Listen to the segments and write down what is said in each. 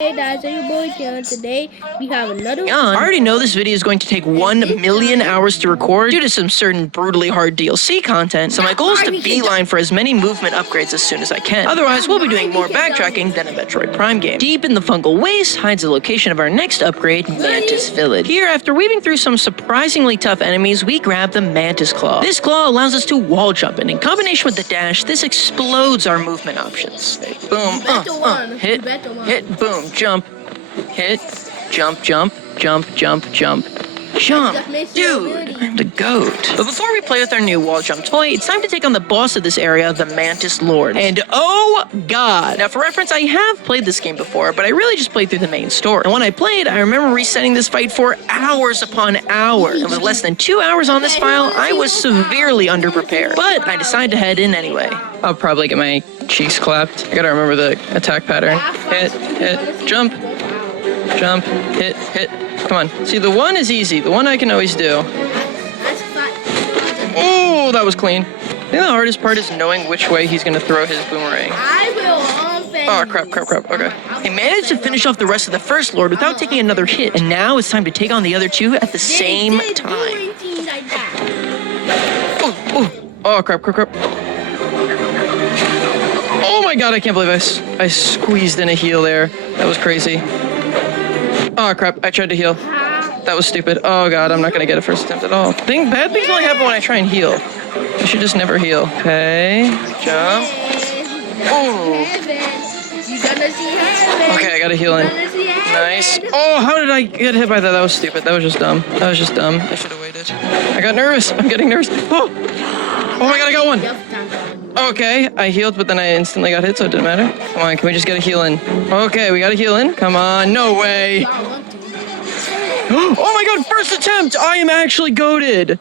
Hey guys, it's your boy John. Today we have another I already know this video is going to take 1 million hours to record due to some certain brutally hard DLC content, so my goal is to beeline for as many movement upgrades as soon as I can. Otherwise, we'll be doing more backtracking than a Metroid Prime game. Deep in the fungal waste hides the location of our next upgrade, Mantis Village. Here, after weaving through some surprisingly tough enemies, we grab the Mantis Claw. This claw allows us to wall jump, and in combination with the dash, this explodes our movement options. Boom, hit, boom. Jump, hit, jump, jump, jump, jump, jump, jump. Dude, I'm the GOAT. But before we play with our new wall jump toy, it's time to take on the boss of this area, the Mantis Lord. And oh god! Now for reference, I have played this game before, but I really just played through the main story. And when I played, I remember resetting this fight for hours upon hours. And with less than 2 hours on this file, I was severely underprepared. But I decided to head in anyway. I'll probably get my cheeks clapped. I gotta remember the attack pattern. Hit, jump, jump, hit. Come on. See, the one is easy. The one I can always do. Oh, that was clean. I think the hardest part is knowing which way he's gonna throw his boomerang. Oh, crap. Okay. I managed to finish off the rest of the first Lord without taking another hit, and now it's time to take on the other two at the same time. Oh, crap. Oh my god, I can't believe I squeezed in a heal there. That was crazy. Oh crap, I tried to heal. That was stupid. Oh god, I'm not gonna get a first attempt at all. Bad things only happen when I try and heal. I should just never heal. Okay, jump. Oh. Okay, I gotta heal in. Nice. Oh, how did I get hit by that? That was stupid. That was just dumb. I should have waited. I got nervous. I'm getting nervous. Oh my god, I got one. Okay, I healed, but then I instantly got hit, so it didn't matter. Come on, can we just get a heal in? Okay, we got a heal in. Come on, no way. Oh my god, first attempt! I am actually goated.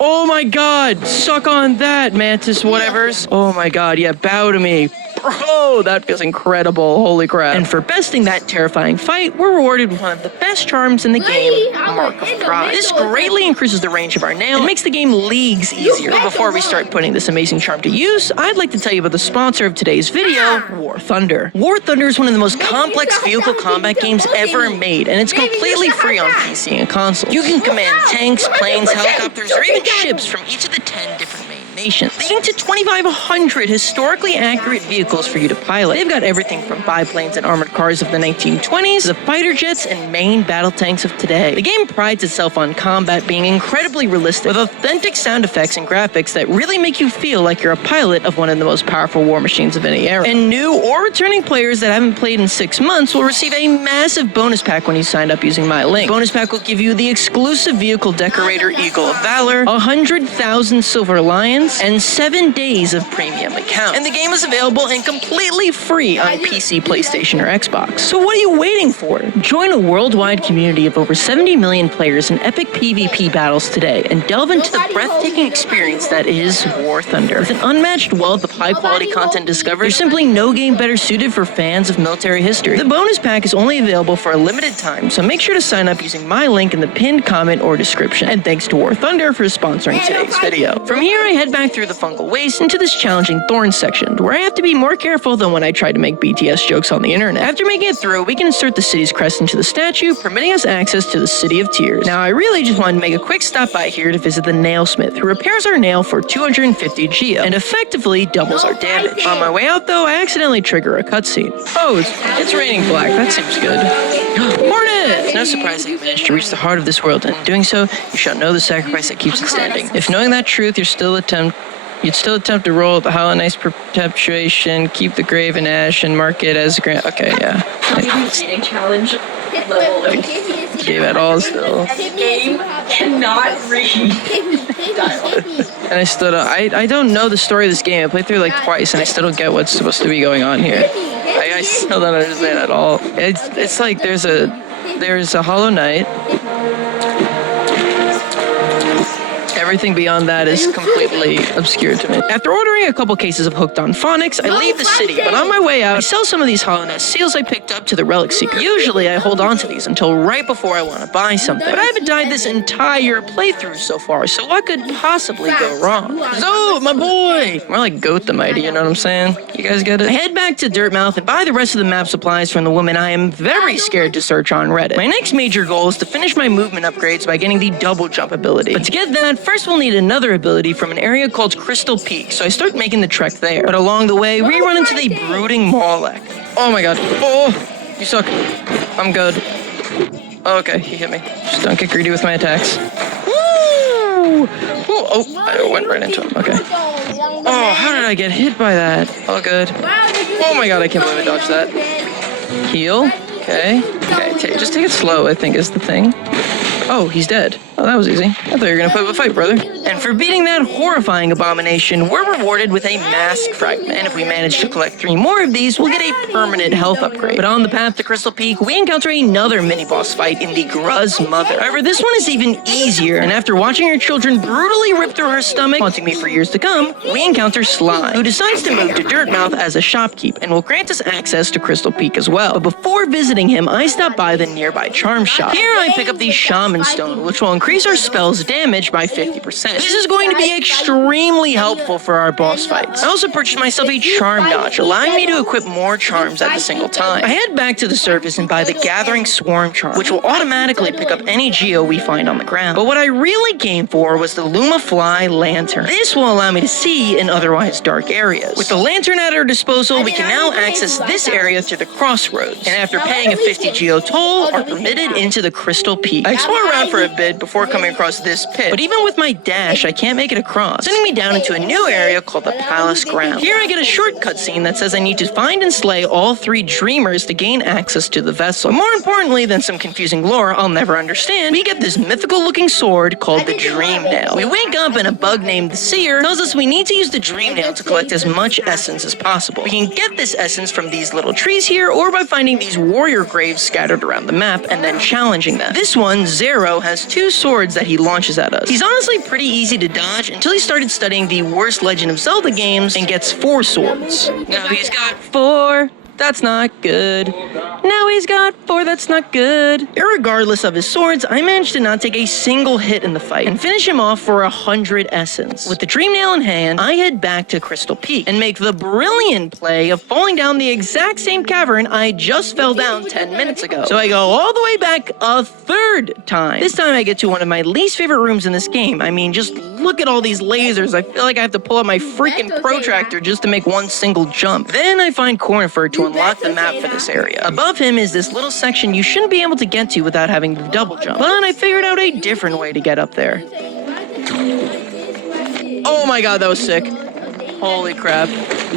Oh my god, suck on that, Mantis whatevers. Oh my god, yeah, bow to me. Bro, that feels incredible. Holy crap. And for besting that terrifying fight, we're rewarded with one of the best charms in the game, Mark of Pride. This greatly increases the range of our nail and makes the game leagues easier. But before we start putting this amazing charm to use, I'd like to tell you about the sponsor of today's video, War Thunder. War Thunder is one of the most complex vehicle combat games ever made, and it's completely free on PC and console. You can command tanks, planes, helicopters, or even ships from each of the 10 different nations, leading to 2,500 historically accurate vehicles for you to pilot. They've got everything from biplanes and armored cars of the 1920s to the fighter jets and main battle tanks of today. The game prides itself on combat being incredibly realistic, with authentic sound effects and graphics that really make you feel like you're a pilot of one of the most powerful war machines of any era. And new or returning players that haven't played in 6 months will receive a massive bonus pack when you sign up using my link. Bonus pack will give you the exclusive vehicle decorator Eagle of Valor, 100,000 Silver Lions, and 7 days of premium account. And the game is available and completely free on PC, PlayStation, or Xbox. So what are you waiting for? Join a worldwide community of over 70 million players in epic PvP battles today and delve into the breathtaking experience that is War Thunder. With an unmatched wealth of high-quality content discovered, there's simply no game better suited for fans of military history. The bonus pack is only available for a limited time, so make sure to sign up using my link in the pinned comment or description. And thanks to War Thunder for sponsoring today's video. From here, I head back through the fungal waste into this challenging thorns section, where I have to be more careful than when I tried to make BTS jokes on the internet. After making it through, we can insert the city's crest into the statue, permitting us access to the City of Tears. Now, I really just wanted to make a quick stop by here to visit the nailsmith, who repairs our nail for 250 Geo, and effectively doubles our damage. On my way out, though, I accidentally trigger a cutscene. Oh, it's raining black. That seems good. Morning! It's no surprise that you managed to reach the heart of this world, and in doing so, you shall know the sacrifice that keeps it standing. If knowing that truth, you'd still attempt to roll the Hollow Knight's perpetuation, keep the grave in ash, and mark it as grand. Okay, yeah. Reading challenge level of gave it all still. game cannot read. And I still don't. I don't know the story of this game. I played through like twice, and I still don't get what's supposed to be going on here. I still don't understand at all. It's like there's a Hollow Knight. Everything beyond that is completely obscure to me. After ordering Clearing a couple cases of Hooked on Phonics, I leave the city, but on my way out, I sell some of these Hollow Nest seals I picked up to the Relic Seeker. Usually, I hold on to these until right before I want to buy something, but I haven't died this entire playthrough so far, so what could possibly go wrong? Zo, my boy! More like Goat the Mighty, you know what I'm saying? You guys get it? I head back to Dirtmouth and buy the rest of the map supplies from the woman I am very scared to search on Reddit. My next major goal is to finish my movement upgrades by getting the double jump ability. But to get that, first we'll need another ability from an area called Crystal Peak, so I start making the trek there. But along the way, we run into the brooding Mawlek. Oh my god. Oh, you suck. I'm good. Okay, he hit me. Just don't get greedy with my attacks. Woo! Oh, I went right into him. Okay. Oh, how did I get hit by that? All good. Oh my god, I can't believe I dodged that. Heal. Okay. Okay, just take it slow, I think is the thing. Oh, he's dead. Oh, that was easy. I thought you were gonna put up a fight, brother. And for beating that horrifying abomination, we're rewarded with a mask fragment. And if we manage to collect 3 more of these, we'll get a permanent health upgrade. But on the path to Crystal Peak, we encounter another mini-boss fight in the Gruz Mother. However, this one is even easier, and after watching her children brutally rip through her stomach, haunting me for years to come, we encounter Sly, who decides to move to Dirtmouth as a shopkeep, and will grant us access to Crystal Peak as well. But before visiting him, I stop by the nearby charm shop. Here I pick up the Shaman Stone, which will increase our spell's damage by 50%. This is going to be extremely helpful for our boss fights. I also purchased myself a charm notch, allowing me to equip more charms at a single time. I head back to the surface and buy the Gathering Swarm charm, which will automatically pick up any geo we find on the ground. But what I really came for was the Luma Fly Lantern. This will allow me to see in otherwise dark areas. With the lantern at our disposal, we can now access this area through the crossroads, and after paying a 50 geo toll, are permitted into the Crystal Peak. I explore around for a bit before coming across this pit, but even with my dash, I can't make it across, sending me down into a new area called the Palace Ground. Here I get a shortcut scene that says I need to find and slay all 3 dreamers to gain access to the vessel. But more importantly than some confusing lore I'll never understand, we get this mythical-looking sword called the Dream Nail. We wake up and a bug named the Seer tells us we need to use the Dream Nail to collect as much essence as possible. We can get this essence from these little trees here, or by finding these warrior graves scattered around the map and then challenging them. This one, Zero, has 2 swords that he launches at us. He's honestly pretty easy to dodge until he started studying the worst Legend of Zelda games and gets 4 swords. Now he's got 4. That's not good. Now he's got 4, that's not good. Irregardless of his swords, I managed to not take a single hit in the fight and finish him off for 100 essence. With the Dream Nail in hand, I head back to Crystal Peak and make the brilliant play of falling down the exact same cavern I just fell down 10 minutes ago. So I go all the way back a 3rd time. This time I get to one of my least favorite rooms in this game. I mean, just look at all these lasers. I feel like I have to pull out my freaking protractor just to make one single jump. Then I find Cornifer to unlock the map for this area. Above him is this little section you shouldn't be able to get to without having the double jump. But I figured out a different way to get up there. Oh my god, that was sick. Holy crap.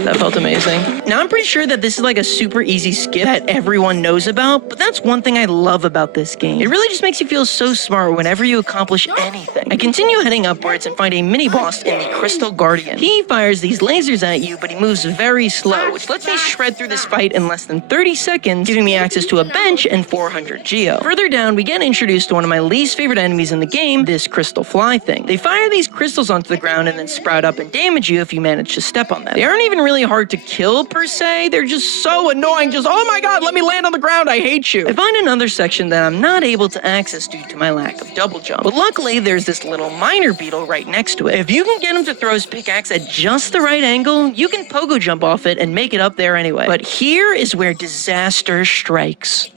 That felt amazing. Now, I'm pretty sure that this is like a super easy skip that everyone knows about, but that's one thing I love about this game. It really just makes you feel so smart whenever you accomplish anything. I continue heading upwards and find a mini-boss in the Crystal Guardian. He fires these lasers at you, but he moves very slow, which lets me shred through this fight in less than 30 seconds, giving me access to a bench and 400 geo. Further down, we get introduced to one of my least favorite enemies in the game, this crystal fly thing. They fire these crystals onto the ground and then sprout up and damage you if you manage to step on them. They aren't even really hard to kill per se, they're just so annoying, just oh my god, let me land on the ground, I hate you. I find another section that I'm not able to access due to my lack of double jump, but luckily there's this little miner beetle right next to it. If you can get him to throw his pickaxe at just the right angle, you can pogo jump off it and make it up there anyway. But here is where disaster strikes.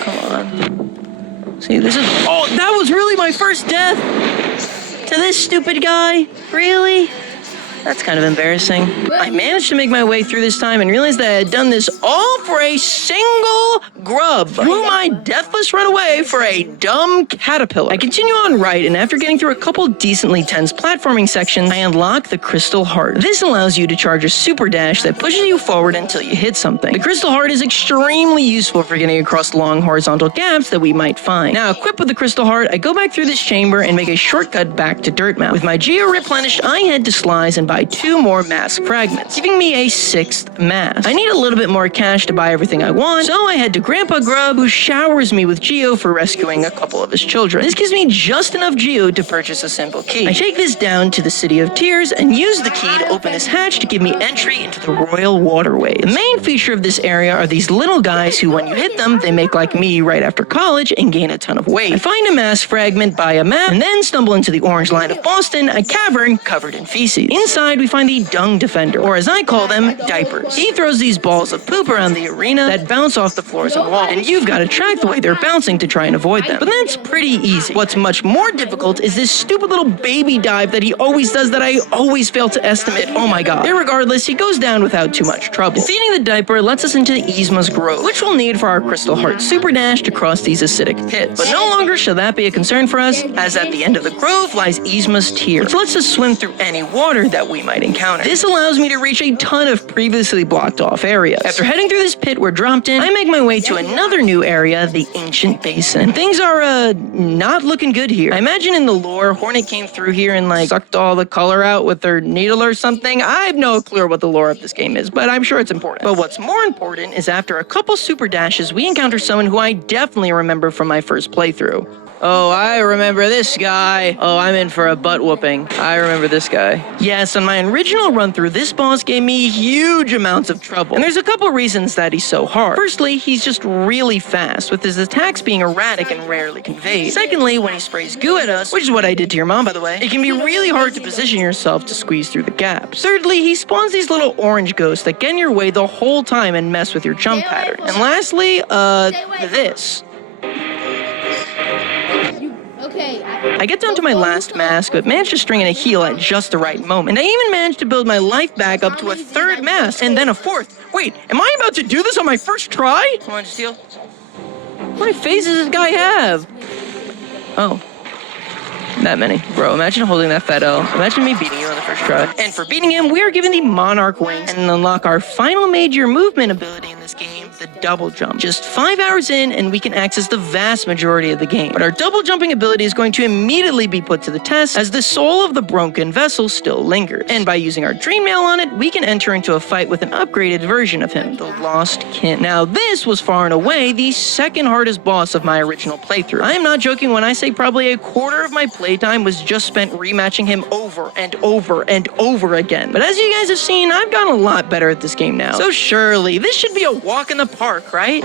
Come on. See, this is, oh, that was really my first death to this stupid guy? Really? That's kind of embarrassing. I managed to make my way through this time and realized that I had done this all for a single grub, whom I deathless run away for a dumb caterpillar. I continue on right, and after getting through a couple decently tense platforming sections, I unlock the Crystal Heart. This allows you to charge a super dash that pushes you forward until you hit something. The Crystal Heart is extremely useful for getting across long horizontal gaps that we might find. Now, equipped with the Crystal Heart, I go back through this chamber and make a shortcut back to Dirtmouth. With my geo replenished, I head to Sly's and buy 2 more mask fragments, giving me a 6th mask. I need a little bit more cash to buy everything I want, so I head to Grandpa Grub, who showers me with Geo for rescuing a couple of his children. This gives me just enough Geo to purchase a simple key. I take this down to the City of Tears and use the key to open this hatch to give me entry into the Royal Waterways. The main feature of this area are these little guys who, when you hit them, they make like me right after college and gain a ton of weight. I find a mask fragment, buy a map, and then stumble into the Orange Line of Boston, a cavern covered in feces. Inside, we find the Dung Defender, or as I call them, diapers. He throws these balls of poop around the arena that bounce off the floors and walls, and you've got to track the way they're bouncing to try and avoid them. But that's pretty easy. What's much more difficult is this stupid little baby dive that he always does that I always fail to estimate. Oh my god. Irregardless, he goes down without too much trouble. Defeating the diaper lets us into Yzma's Grove, which we'll need for our Crystal Heart Super Dash to cross these acidic pits. But no longer shall that be a concern for us, as at the end of the grove lies Yzma's Tear, which lets us swim through any water that we might encounter. This allows me to reach a ton of previously blocked off areas. After heading through this pit we're dropped in, I make my way to another new area, the Ancient Basin. And things are, not looking good here. I imagine in the lore, Hornet came through here and, like, sucked all the color out with their needle or something. I have no clue what the lore of this game is, but I'm sure it's important. But what's more important is after a couple super dashes, we encounter someone who I definitely remember from my first playthrough. Oh, I remember this guy. Oh, I'm in for a butt whooping. I remember this guy. Yes, on my original run through, this boss gave me huge amounts of trouble. And there's a couple reasons that he's so hard. Firstly, he's just really fast, with his attacks being erratic and rarely conveyed. Secondly, when he sprays goo at us, which is what I did to your mom, by the way, it can be really hard to position yourself to squeeze through the gaps. Thirdly, he spawns these little orange ghosts that get in your way the whole time and mess with your jump patterns. And lastly, this. I get down to my last mask, but managed to string in a heal at just the right moment. And I even managed to build my life back up to a 3rd mask, and then a 4th. Wait, am I about to do this on my first try? Come on, just heal. How many phases does this guy have? Oh. That many. Bro, imagine holding that fat L. Imagine me beating you on the first try. And for beating him, we are given the Monarch Wings and unlock our final major movement ability in this game, the double jump. Just 5 hours in, and we can access the vast majority of the game. But our double jumping ability is going to immediately be put to the test, as the soul of the broken vessel still lingers. And by using our Dream Mail on it, we can enter into a fight with an upgraded version of him, the Lost Kin. Now, this was far and away the 2nd hardest boss of my original playthrough. I am not joking when I say probably a quarter of my playtime was just spent rematching him over and over and over again. But as you guys have seen, I've gotten a lot better at this game now. So surely, this should be a walk in the park, right?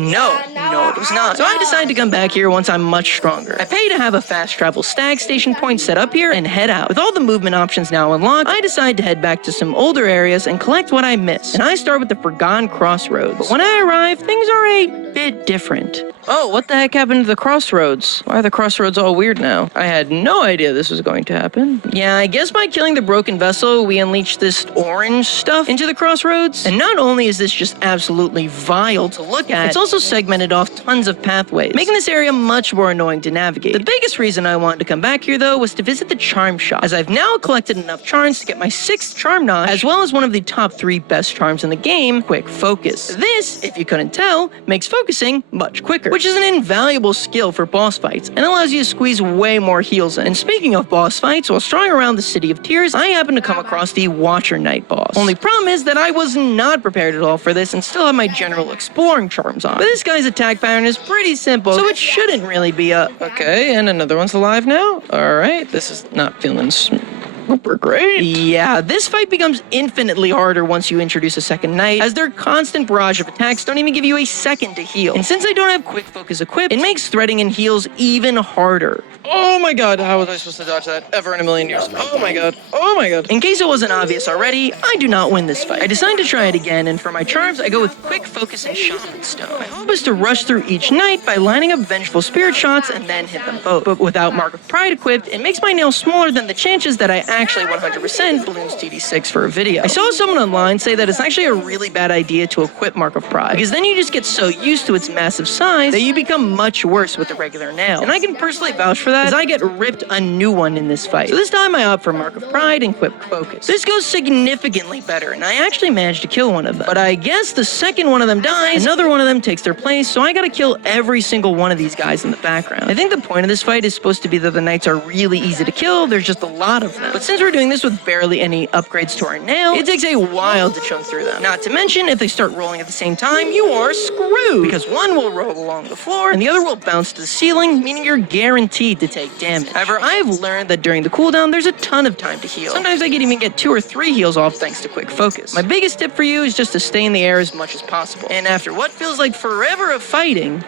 No, it was not. So I decided to come back here once I'm much stronger. I pay to have a fast travel stag station point set up here and head out. With all the movement options now unlocked, I decide to head back to some older areas and collect what I missed. And I start with the Forgotten Crossroads. But when I arrive, things are a bit different. Oh, what the heck happened to the crossroads? Why are the crossroads all weird now? I had no idea this was going to happen. Yeah, I guess by killing the broken vessel, we unleashed this orange stuff into the crossroads. And not only is this just absolutely vile to look at, it's also segmented off tons of pathways, making this area much more annoying to navigate. The biggest reason I wanted to come back here, though, was to visit the charm shop, as I've now collected enough charms to get my 6th charm notch, as well as one of the top 3 best charms in the game, Quick Focus. This, if you couldn't tell, makes focusing much quicker, which is an invaluable skill for boss fights, and allows you to squeeze way more heals in. And speaking of boss fights, while strolling around the City of Tears, I happened to come across the Watcher Knight boss. Only problem is that I was not prepared at all for this and still have my general exploring charms on. But this guy's attack pattern is pretty simple, so it shouldn't really be a... Okay, and another one's alive now? Alright, this is not feeling super great. Yeah, this fight becomes infinitely harder once you introduce a second knight, as their constant barrage of attacks don't even give you a second to heal. And since I don't have Quick Focus equipped, it makes threading and heals even harder. Oh my god, how was I supposed to dodge that ever in a million years? Oh my god, oh my god. In case it wasn't obvious already, I do not win this fight. I decide to try it again, and for my charms, I go with Quick Focus and Shaman Stone. My hope is to rush through each knight by lining up Vengeful Spirit shots and then hit them both. But without Mark of Pride equipped, it makes my nails smaller than the chances that I actually 100% balloons TD6 for a video. I saw someone online say that it's actually a really bad idea to equip Mark of Pride, because then you just get so used to its massive size that you become much worse with the regular nail. And I can personally vouch for that, as I get ripped a new one in this fight. So this time I opt for Mark of Pride and Quick Focus. This goes significantly better, and I actually managed to kill one of them. But I guess the second one of them dies, another one of them takes their place, so I gotta kill every single one of these guys in the background. I think the point of this fight is supposed to be that the knights are really easy to kill, there's just a lot of them. But since we're doing this with barely any upgrades to our nail, it takes a while to chunk through them. Not to mention, if they start rolling at the same time, you are screwed, because one will roll along the floor, and the other will bounce to the ceiling, meaning you're guaranteed to take damage. However, I've learned that during the cooldown, there's a ton of time to heal. Sometimes I can even get 2 or 3 heals off thanks to quick focus. My biggest tip for you is just to stay in the air as much as possible. And after what feels like forever of fighting...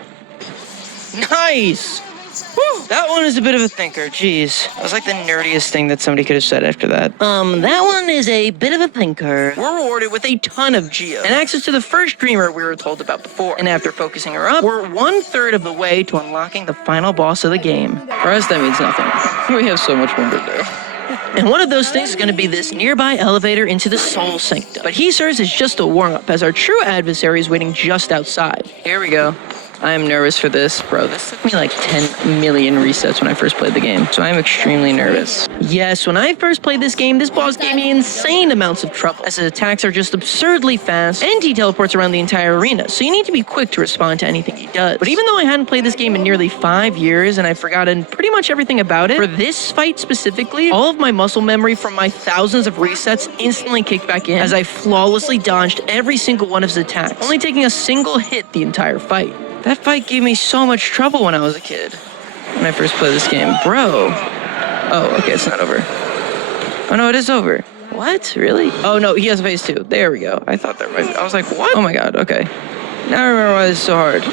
Nice! Whew, that one is a bit of a thinker, jeez. That was like the nerdiest thing that somebody could have said after that. That one is a bit of a thinker. We're rewarded with a ton of Geo, and access to the first dreamer we were told about before. And after focusing her up, we're 1/3 of the way to unlocking the final boss of the game. For us, that means nothing. We have so much more to do. And one of those things is going to be this nearby elevator into the Soul Sanctum. But he serves as just a warm-up, as our true adversary is waiting just outside. Here we go. I am nervous for this. Bro, this took me like 10 million resets when I first played the game, so I'm extremely nervous. Yes, when I first played this game, this boss gave me insane amounts of trouble, as his attacks are just absurdly fast, and he teleports around the entire arena, so you need to be quick to respond to anything he does. But even though I hadn't played this game in nearly 5 years, and I've forgotten pretty much everything about it, for this fight specifically, all of my muscle memory from my thousands of resets instantly kicked back in, as I flawlessly dodged every single one of his attacks, only taking a single hit the entire fight. That fight gave me so much trouble when I was a kid. When I first played this game. Bro. Oh, okay, it's not over. Oh, no, it is over. What? Really? Oh, no, he has a phase 2. There we go. I thought that might be... I was like, what? Oh, my God, okay. Now I remember why this is so hard.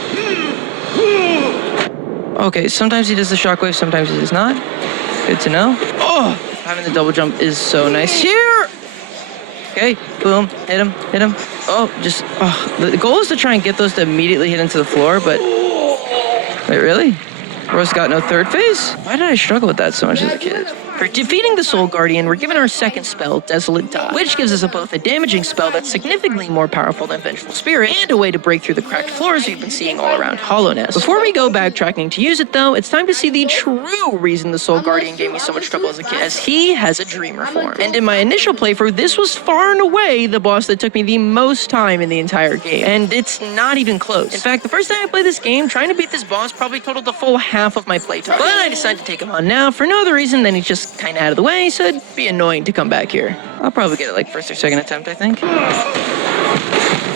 Okay, sometimes he does the shockwave, sometimes he does not. Good to know. Oh! Having the double jump is so nice. Here! Okay, boom, hit him. Oh, the goal is to try and get those to immediately hit into the floor, but... Wait, really? Bro's got no third phase? Why did I struggle with that so much as a kid? For defeating the Soul Guardian, we're given our second spell, Desolate Die, which gives us both a damaging spell that's significantly more powerful than Vengeful Spirit, and a way to break through the cracked floors we've been seeing all around Hollownest. Before we go backtracking to use it though, it's time to see the true reason the Soul Guardian gave me so much trouble as a kid, as he has a Dreamer form. And in my initial playthrough, this was far and away the boss that took me the most time in the entire game, and it's not even close. In fact, the first time I played this game, trying to beat this boss probably totaled the full half of my playtime. But I decided to take him on now for no other reason than he's just kind of out of the way, so it'd be annoying to come back here. I'll probably get it like first or second attempt, I think.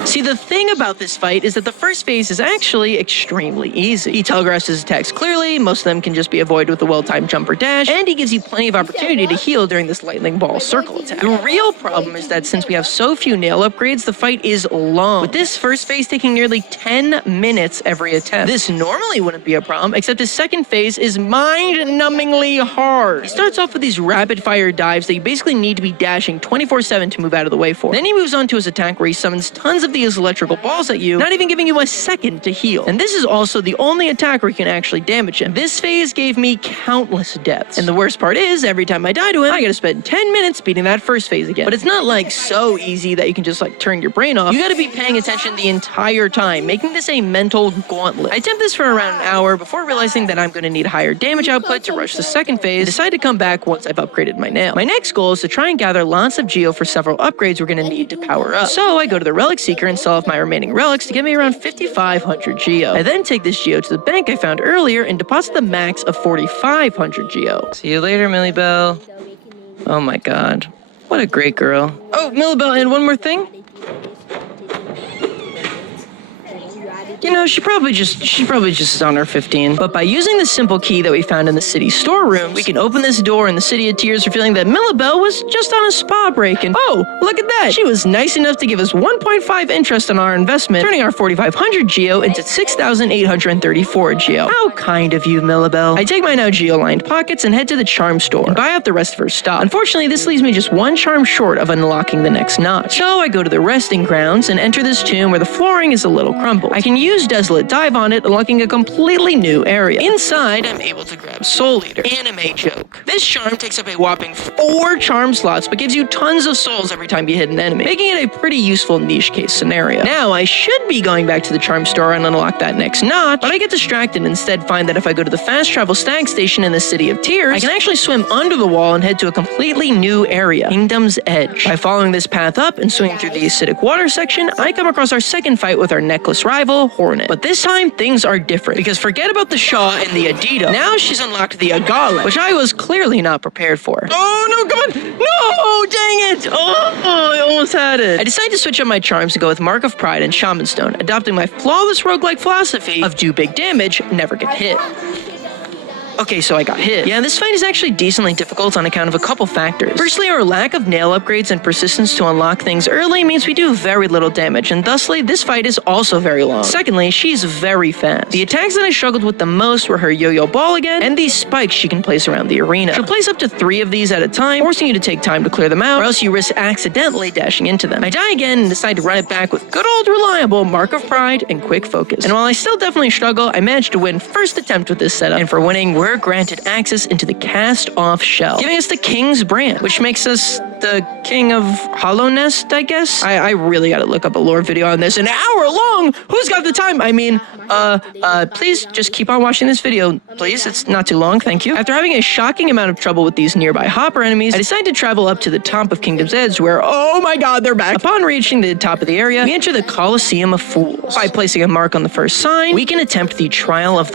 See, the thing about this fight is that the first phase is actually extremely easy. He telegraphs his attacks clearly, most of them can just be avoided with a well-timed jump or dash, and he gives you plenty of opportunity to heal during this lightning ball circle attack. The real problem is that since we have so few nail upgrades, the fight is long, with this first phase taking nearly 10 minutes every attempt. This normally wouldn't be a problem, except his second phase is mind-numbingly hard. He starts off with these rapid-fire dives that you basically need to be dashing 24/7 to move out of the way for. Then he moves on to his attack where he summons tons of these electrical balls at you, not even giving you a second to heal. And this is also the only attack where you can actually damage him. This phase gave me countless deaths. And the worst part is, every time I die to him, I gotta spend 10 minutes beating that first phase again. But it's not like so easy that you can just like turn your brain off. You gotta be paying attention the entire time, making this a mental gauntlet. I attempt this for around an hour before realizing that I'm gonna need higher damage output to rush the second phase, and decide to come back once I've upgraded my nail. My next goal is to try and gather lots of Geo for several upgrades we're gonna need to power up. So I go to the Relic Seeker and sell off my remaining relics to get me around 5,500 Geo. I then take this Geo to the bank I found earlier and deposit the max of 4,500 Geo. See you later, Millibelle. Oh my god. What a great girl. Oh, Millibelle, and one more thing. You know, she probably just is on her 15. But by using the simple key that we found in the city storeroom, we can open this door in the City of Tears, revealing that Millibelle was just on a spa break. And oh, look at that! She was nice enough to give us 1.5 interest on our investment, turning our 4,500 Geo into 6,834 Geo. How kind of you, Millibelle. I take my now Geo-lined pockets and head to the charm store and buy out the rest of her stock. Unfortunately, this leaves me just one charm short of unlocking the next notch. So I go to the resting grounds and enter this tomb where the flooring is a little crumbled. I can use Desolate Dive on it, unlocking a completely new area. Inside, I'm able to grab Soul Eater. Anime joke. This charm takes up a whopping 4 charm slots, but gives you tons of souls every time you hit an enemy, making it a pretty useful niche case scenario. Now, I should be going back to the charm store and unlock that next notch, but I get distracted and instead find that if I go to the fast travel stag station in the City of Tears, I can actually swim under the wall and head to a completely new area, Kingdom's Edge. By following this path up and swimming through the acidic water section, I come across our second fight with our necklace rival, Hornet. But this time, things are different, because forget about the Shaw and the Adida. Now she's unlocked the Agale, which I was clearly not prepared for. Oh, no, come on! No, dang it! Oh, I almost had it. I decided to switch up my charms to go with Mark of Pride and Shaman Stone, adopting my flawless roguelike philosophy of do big damage, never get hit. Okay, so I got hit. Yeah, this fight is actually decently difficult on account of a couple factors. Firstly, our lack of nail upgrades and persistence to unlock things early means we do very little damage, and thusly, this fight is also very long. Secondly, she's very fast. The attacks that I struggled with the most were her yo-yo ball again, and these spikes she can place around the arena. She'll place up to 3 of these at a time, forcing you to take time to clear them out, or else you risk accidentally dashing into them. I die again and decide to run it back with good old reliable Mark of Pride and Quick Focus. And while I still definitely struggle, I managed to win first attempt with this setup, and for winning, we're granted access into the cast-off shell, giving us the King's brand, which makes us the King of Hollow Nest, I guess? I really gotta look up a lore video on this. An hour long? Who's got the time? I mean, please just keep on watching this video, please. It's not too long, thank you. After having a shocking amount of trouble with these nearby hopper enemies, I decided to travel up to the top of Kingdom's Edge where, oh my god, they're back. Upon reaching the top of the area, we enter the Colosseum of Fools. By placing a mark on the first sign, we can attempt the Trial of